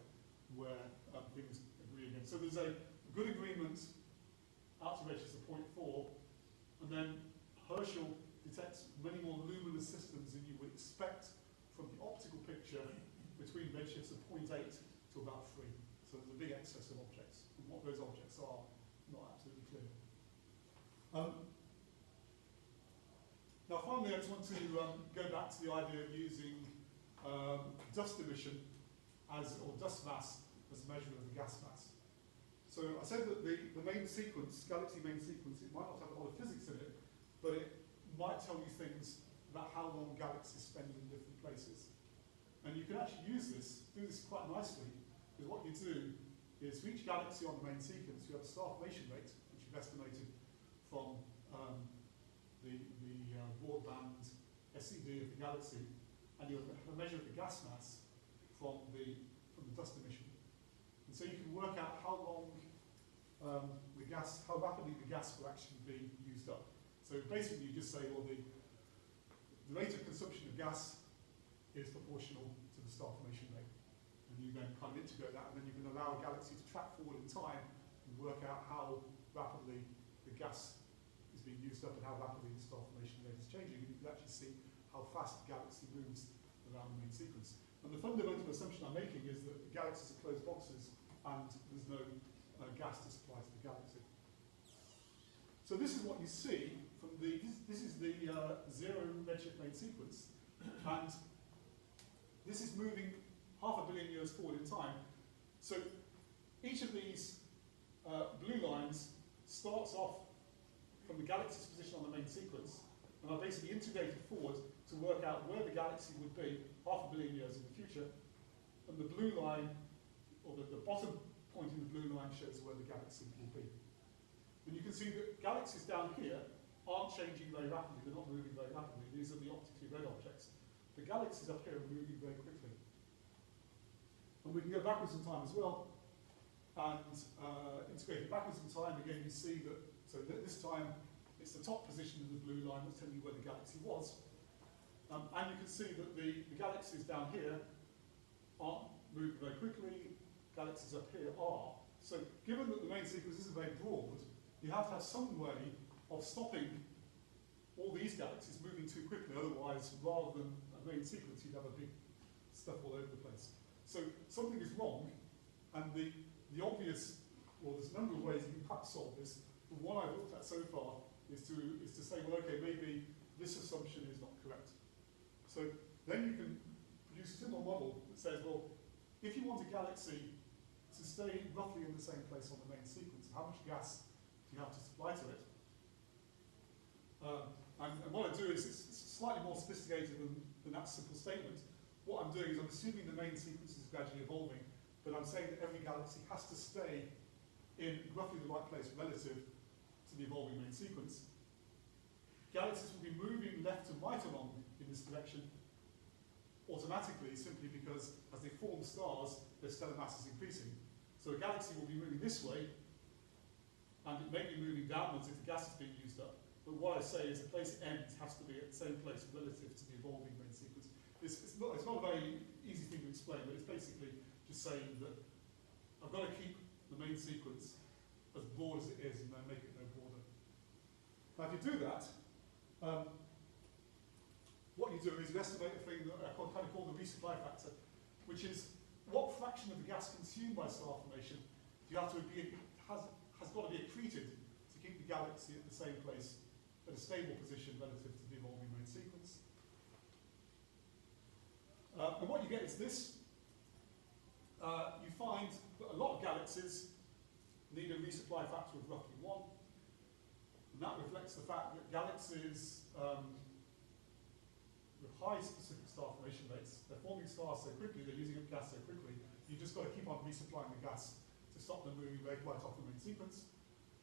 where things agree again. So there's a good agreement out to redshifts of 0.4, and then Herschel detects many more luminous systems than you would expect from the optical picture between redshifts of 0.8 to about 3. So there's a big excess of objects, and what those objects are, not absolutely clear. Now finally, I just want to go back to the idea of using dust emission or dust mass as a measure of the gas mass. So I said that the main sequence, galaxy main sequence, it might not have a lot of physics in it, but it might tell you things about how long galaxies spend in different places. And you can actually do this quite nicely, because what you do is for each galaxy on the main sequence, you have a star formation rate, which you've estimated from the broadband SED of the galaxy, and you have a measure of the gas mass from the dust emission. And so you can work out how long how rapidly the gas will actually be used up. So basically you just say, well, the rate of consumption of gas is proportional to the star formation rate. And you then kind of integrate that, and then you can allow a galaxy to track forward in time and work out how rapidly the gas is being used up and how rapidly the star formation rate is changing. And you can actually see how fast the galaxy moves around the main sequence. And the fundamental assumption I'm making is that the galaxies are closed boxes and there's no gas to supply to the galaxy. So this is what you see from this is the 0 redshift main sequence, and this is moving 500 million years forward in time. So each of these blue lines starts off from the galaxy's position on the main sequence, and are basically integrated forward to work out where the galaxy would be 500 million years in the future. And the blue line, or the bottom point in the blue line, shows where the galaxy will be. And you can see that galaxies down here aren't changing very rapidly, they're not moving very rapidly. These are the optically red objects. The galaxies up here are moving very quickly. And we can go backwards in time as well, and integrate backwards in time. Again, you see that, so this time it's the top position in the blue line that's telling you where the galaxy was. And you can see that the galaxies down here aren't moving very quickly, galaxies up here are. So given that the main sequence isn't very broad, you have to have some way of stopping all these galaxies moving too quickly, otherwise, rather than a main sequence, you'd have a big stuff all over the place. So something is wrong, and the obvious, well, there's a number of ways you can perhaps solve this, but one I've looked at so far is to say, well, okay, maybe this assumption is not correct. So then you can produce a simple model that says, well, if you want a galaxy to stay roughly in the same place on the main sequence, how much gas do you have to supply to it? And what I do is, it's slightly more sophisticated than that simple statement. What I'm doing is I'm assuming the main sequence is gradually evolving, but I'm saying that every galaxy has to stay in roughly the right place relative to the evolving main sequence. Galaxies will be moving left and right along in this direction automatically, simply because as they form stars, their stellar mass is increasing. So a galaxy will be moving this way, and it may be moving downwards if the gas is being used up. But what I say is the place it ends has to be at the same place relative to the evolving main sequence. It's not a very easy thing to explain, but it's basically just saying that I've got to keep the main sequence as broad as it is and then make it no broader. Now if you do that, what you you do is you estimate a thing that kind of called the resupply factor, which is what fraction of the gas consumed by star formation do you have to be, has got to be accreted to keep the galaxy at the same place at a stable position relative to the evolving main sequence. And what you get is this. You find that a lot of galaxies need a resupply factor of roughly 1. And that reflects the fact that galaxies with high specific star formation rates, they're forming stars so quickly, they're using up gas so quickly, you've just got to keep on resupplying the gas to stop them moving right off the main sequence.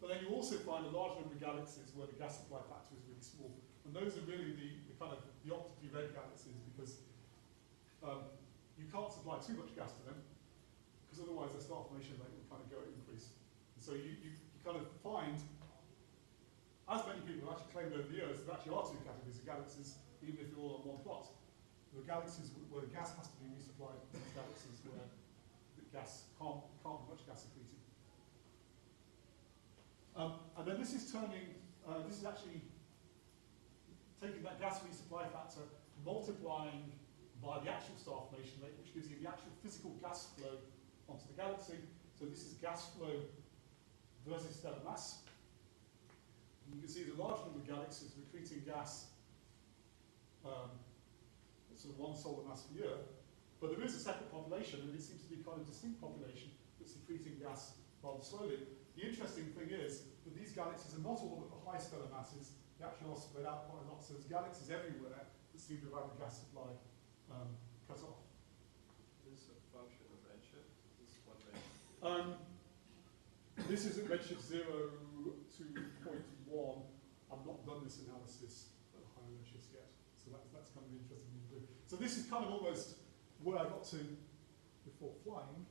But then you also find a large number of galaxies where the gas supply factor is really small. And those are really the kind of the optically red galaxies, because you can't supply too much gas to them, because otherwise their star formation rate will kind of go increase. And so you kind of find, as many people have actually claimed over the years, there actually are 2 categories of galaxies, even if they're all on one plot. There are galaxies where the gas has to be resupplied, and there's galaxies where the gas can't be much gas secreting. And then this is this is actually taking that gas resupply factor, multiplying by the actual star formation rate, which gives you the actual physical gas flow onto the galaxy. So this is gas flow versus stellar mass. And you can see the large number of galaxies accreting gas at sort of 1 solar mass per year. But there is a separate population, and it seems to be kind of a distinct population that's secreting gas rather slowly. The interesting thing is that these galaxies are not all at the high stellar masses, they actually are spread out quite a lot. So there's galaxies everywhere that seem to have had the gas supply cut off. Is this a function of redshift? Is this one redshift? This is at redshift 0 to 0.1. I've not done this analysis at higher redshifts yet, so that's kind of an interesting thing to do. So this is kind of almost where I got to before flying.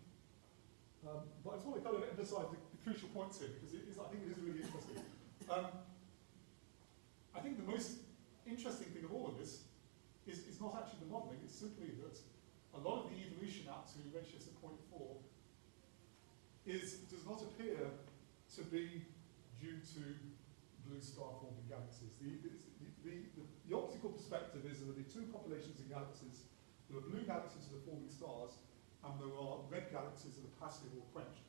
But I just want to kind of emphasize the crucial points here, because I think it is really interesting. I think the most interesting thing of all of this is not actually the modelling, it's simply that a lot of the evolution out to redshifts at 0.4 does not appear to be due to blue star-forming galaxies. The optical perspective is that there are 2 populations of galaxies. There are blue galaxies that are forming stars, and there are red galaxies that are passive or quenched.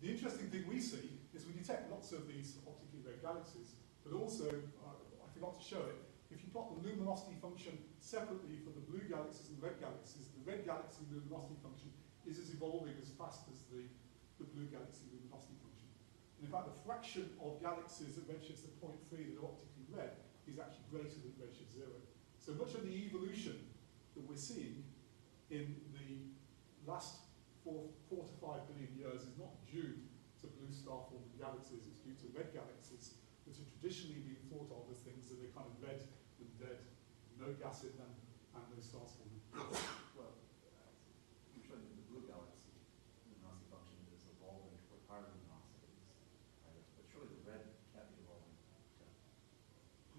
The interesting thing we see is we detect lots of these optically red galaxies, but also, I forgot to show it, if you plot the luminosity function separately for the blue galaxies and the red galaxy luminosity function is as evolving as fast as the blue galaxy luminosity function. And in fact, the fraction of galaxies at redshifts at 0.3 that are optically red is actually greater than redshift 0. So much of the evolution that we're seeing in the last 4 to 5 billion years is not due to blue star-forming galaxies, it's due to red galaxies that have traditionally been thought of as things that are kind of red and dead, no gas in them, and no stars forming. Well, usually the blue galaxy luminosity function is evolving toward higher luminosities, right? But surely the red can't be evolving to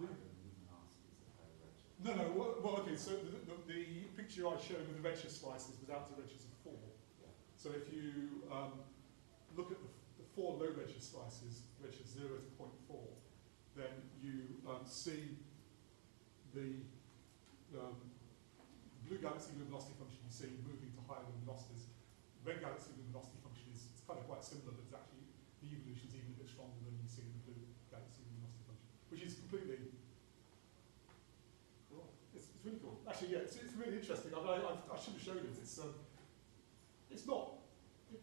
higher luminosities at higher redshift. No, well, okay, so the picture I showed with the redshift slices was out to redshifts of 4. Yeah. So if you look at the 4 low redshift slices, redshift 0 to 0.4, then you see the blue galaxy luminosity function you see moving to higher luminosities. Red galaxy luminosity function is kind of quite similar, but it's actually, the evolution is even a bit stronger than you see in the blue galaxy luminosity function, which is completely cool. It's really cool. Actually, yeah, it's really interesting. I should have showed it. It's not.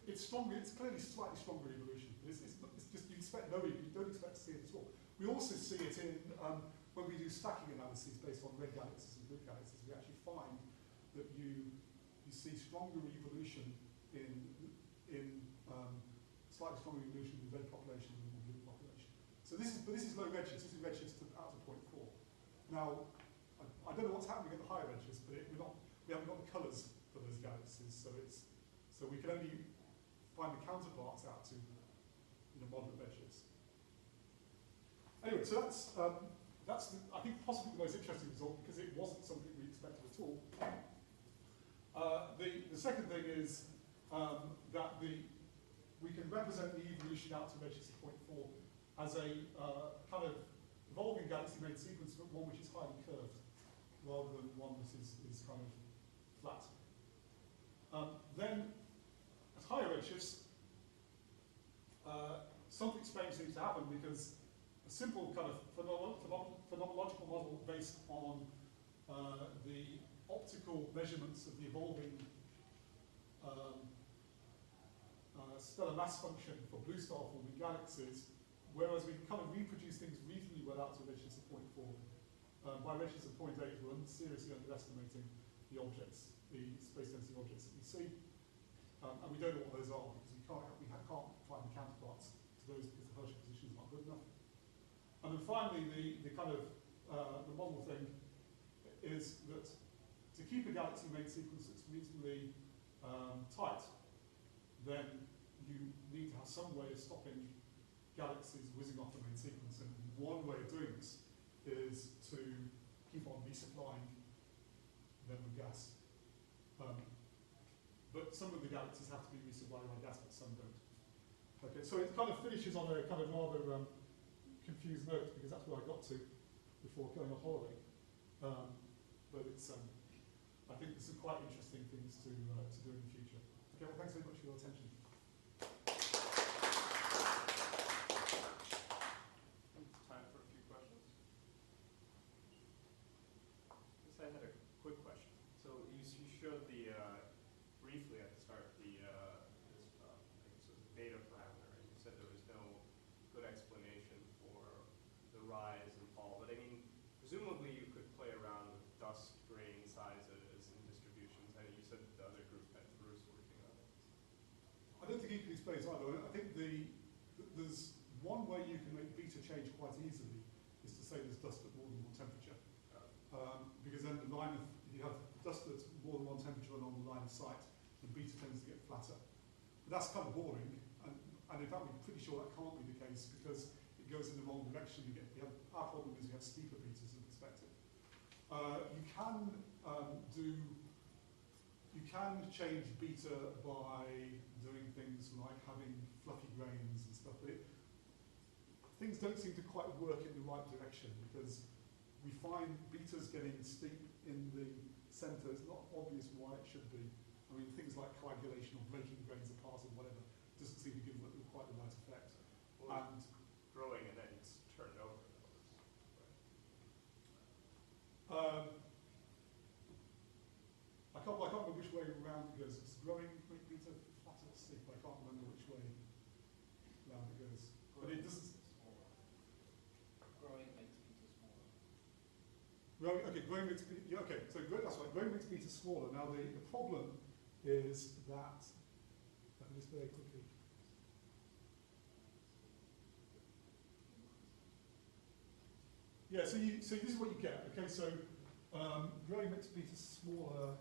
It's stronger. It's clearly slightly stronger evolution. It's just you don't expect to see it at all. We also see it in when we do stacking analyses based on red galaxies and blue galaxies. We actually find that you see stronger evolution in slightly stronger evolution in the red population than the blue population. So this is low redshift. This is redshift out to 0.4. Now, I don't know what's happening at the higher redshifts, but we haven't got the colours for those galaxies, so we can only find the counterparts out to moderate redshifts. Anyway, so that's I think possibly the most interesting result, because it wasn't something we expected at all. The second thing is that we can represent the evolution out to redshifts of 0.4 as a kind of evolving galaxy main sequence, but one which is highly curved. rather than one that is kind of flat. Then, at higher redshifts, something strange seems to happen because a simple kind of phenomenological model based on the optical measurements of the evolving stellar mass function for blue star forming galaxies, whereas we can kind of reproduce things reasonably well out to redshifts of 0.4. By redshifts of 0.8, we're seriously underestimating the objects, the space density objects that we see. And we don't know what those are because we can't find counterparts to those because the Herschel positions aren't good enough. And then finally, the kind of the model thing is that to keep a galaxy main sequence that's reasonably tight, then you need to have some way of stopping galaxies whizzing off the main sequence. And one way of doing this is to keep on resupplying them with gas. But some of the galaxies have to be resupplied by gas, but some don't. Okay, so it kind of finishes on a kind of rather confused note, because that's where I got to before going on holiday. But it's, I think there's some quite interesting things to do in the future. Okay, well, thanks very much for your attention. Time for a few questions. Yes, I had a quick question. So you showed the briefly at the start the this I guess it was a beta parameter, and you said there was no good explanation for the rise and fall. But I mean, presumably you could play around with dust grain sizes and distributions. I know you said the other group had Bruce working on it. I don't think you can explain it either. I think there's one way you can make beta change quite easily is to say there's dust at more than one temperature. Because then the line of, if you have dust that's more than one temperature along the line of sight, then beta tends to get flatter. But that's kind of boring, and in fact we're pretty sure that can't be the case because it goes in the wrong direction. Our problem is we have steeper betas in perspective. You can change beta by doing things like having fluffy grains and stuff, but things don't seem to quite work in the right direction because we find betas getting steep in the center. It's not obvious why it should be. I mean, things like coagulation or breaking grains apart or whatever doesn't seem to give quite the right effect. Well, and growing and then it's turned over. I can't remember which way around it goes. It's growing, make beta flatter or steep. I can't remember which way around it goes. But it doesn't. Growing makes beta smaller. Growing makes beta. Yeah, okay. So that's right. Growing makes beta smaller. Now the problem is that. Let me just very quickly. Yeah. So this is what you get. Okay. So growing makes beta smaller.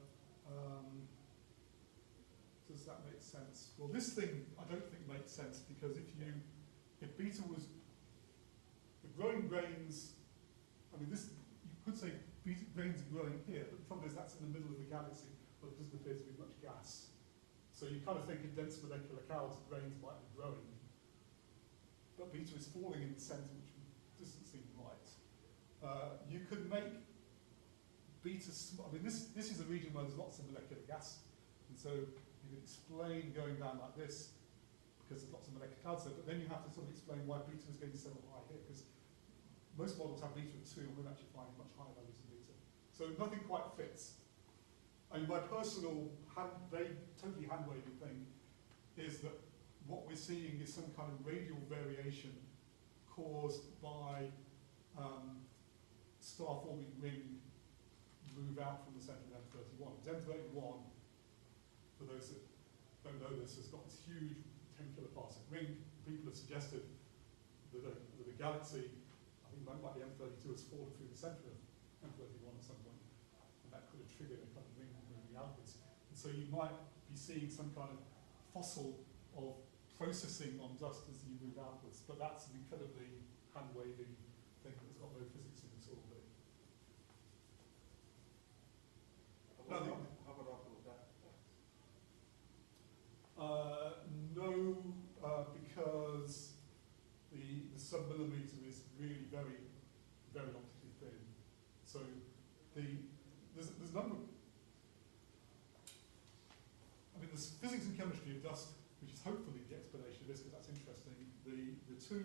Does that make sense? Well, this thing I don't think makes sense because if beta was the growing grains, I mean this you could say beta grains are growing here, but the problem is that's in the middle of the galaxy, but it doesn't appear to be much gas. So you kind of think in dense molecular clouds grains might be growing, but beta is falling in the center, which doesn't seem right. You could make beta. I mean this is a region where there's lots of molecular gas, and so you could explain going down like this because there's lots of molecular clouds there, but then you have to sort of explain why beta is going so high here, because most models have beta at 2, and we're actually finding much higher values of beta. So nothing quite fits. I mean, my personal, totally hand-waving thing is that what we're seeing is some kind of radial variation caused by star-forming ring move out from the center of M31. M31, for those that don't know this, has got this huge 10 kiloparsec ring. People have suggested that a galaxy, I think like the M32, has fallen through the center of M31 at some point, and that could have triggered a kind of ring moving outwards. And so you might be seeing some kind of fossil of processing on dust as you move outwards, but that's an incredibly hand-waving thing that's got no physics in it all. How about optical depth? No, because the submillimeter is really very, very optically thin. So the there's a number of, there's physics and chemistry of dust, which is hopefully the explanation of this, because that's interesting. The two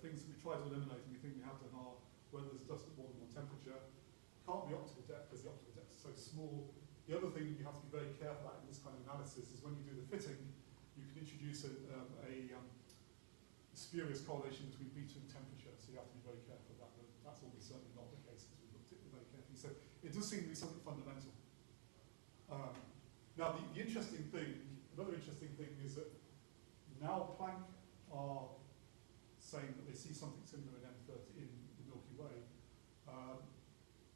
things that we try to eliminate, and we think we have done, are whether there's dust at more than one temperature. Can't be optical depth, because the optical depth is so small. The other thing you have to be very careful about in this kind of analysis is when you do the fitting, you can introduce a spurious correlation between beta and temperature, so you have to be very careful of that. But that's almost certainly not the case, because we looked at it very carefully. So it does seem to be something fundamental. Now, the interesting thing, another interesting thing is that now Planck are saying that they see something similar in M30 in the Milky Way.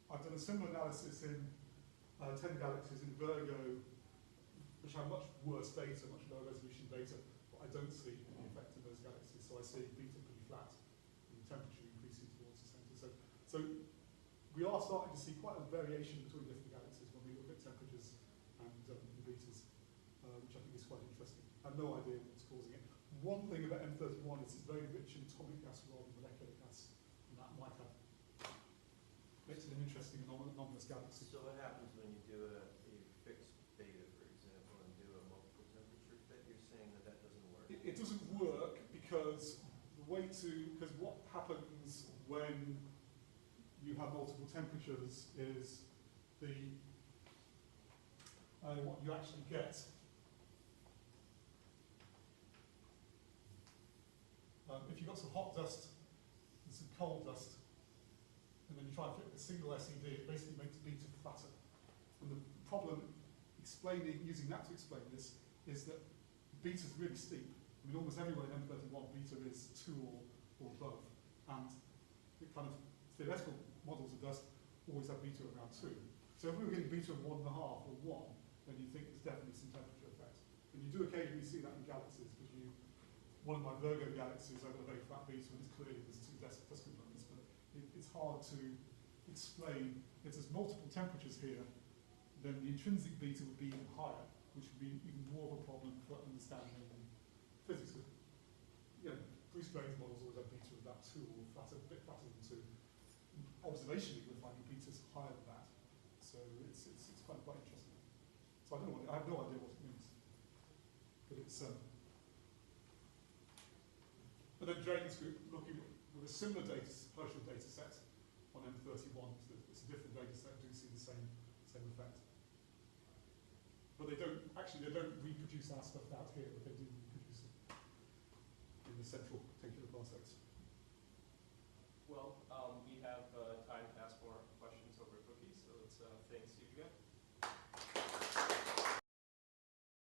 I've done a similar analysis in 10 galaxies in Virgo, which have much worse data, much lower resolution data, but I don't see any effect in those galaxies. So I see beta pretty flat, and the temperature increasing towards the centre. So we are starting to see quite a variation between different galaxies when we look at temperatures and the betas, which I think is quite interesting. I have no idea what's causing it. One thing about M31 is it's very rich in atomic gas rather than molecular gas, and that might have makes it an interesting anomalous galaxy. So what happens when you do a fixed beta, for example, and do a multiple temperature fit? You're saying that that doesn't work? It doesn't work because because what happens when you have multiple temperatures is what you actually get. If you've got some hot dust and some cold dust, and then you try and fit a single SED, it basically makes beta flatter. And the problem using that to explain this is that beta is really steep. I mean, almost everywhere in M31, beta is 2 or above. And the kind of theoretical models of dust always have beta around 2. So if we were getting beta of 1.5 or 1, then you think there's definitely some temperature effect. And you do occasionally see that in galaxies, because one of my Virgo galaxies, I've got a very flat beta, and it's clearly there's 2 dust components, but it's hard to explain. If there's multiple temperatures here, then the intrinsic beta would be even higher, which would be even more of a problem for understanding physics. Bruce Grain's models always have beta of about 2 or a bit flatter than 2. Observationally, we're finding beta's higher than that. So it's quite interesting. So I have no idea what it means. But it's and then Drain's group looking with a similar Herschel data set on M31. So it's a different data set, do see the same effect. But they don't reproduce our stuff out here, but they do reproduce it in the central particular parsecs.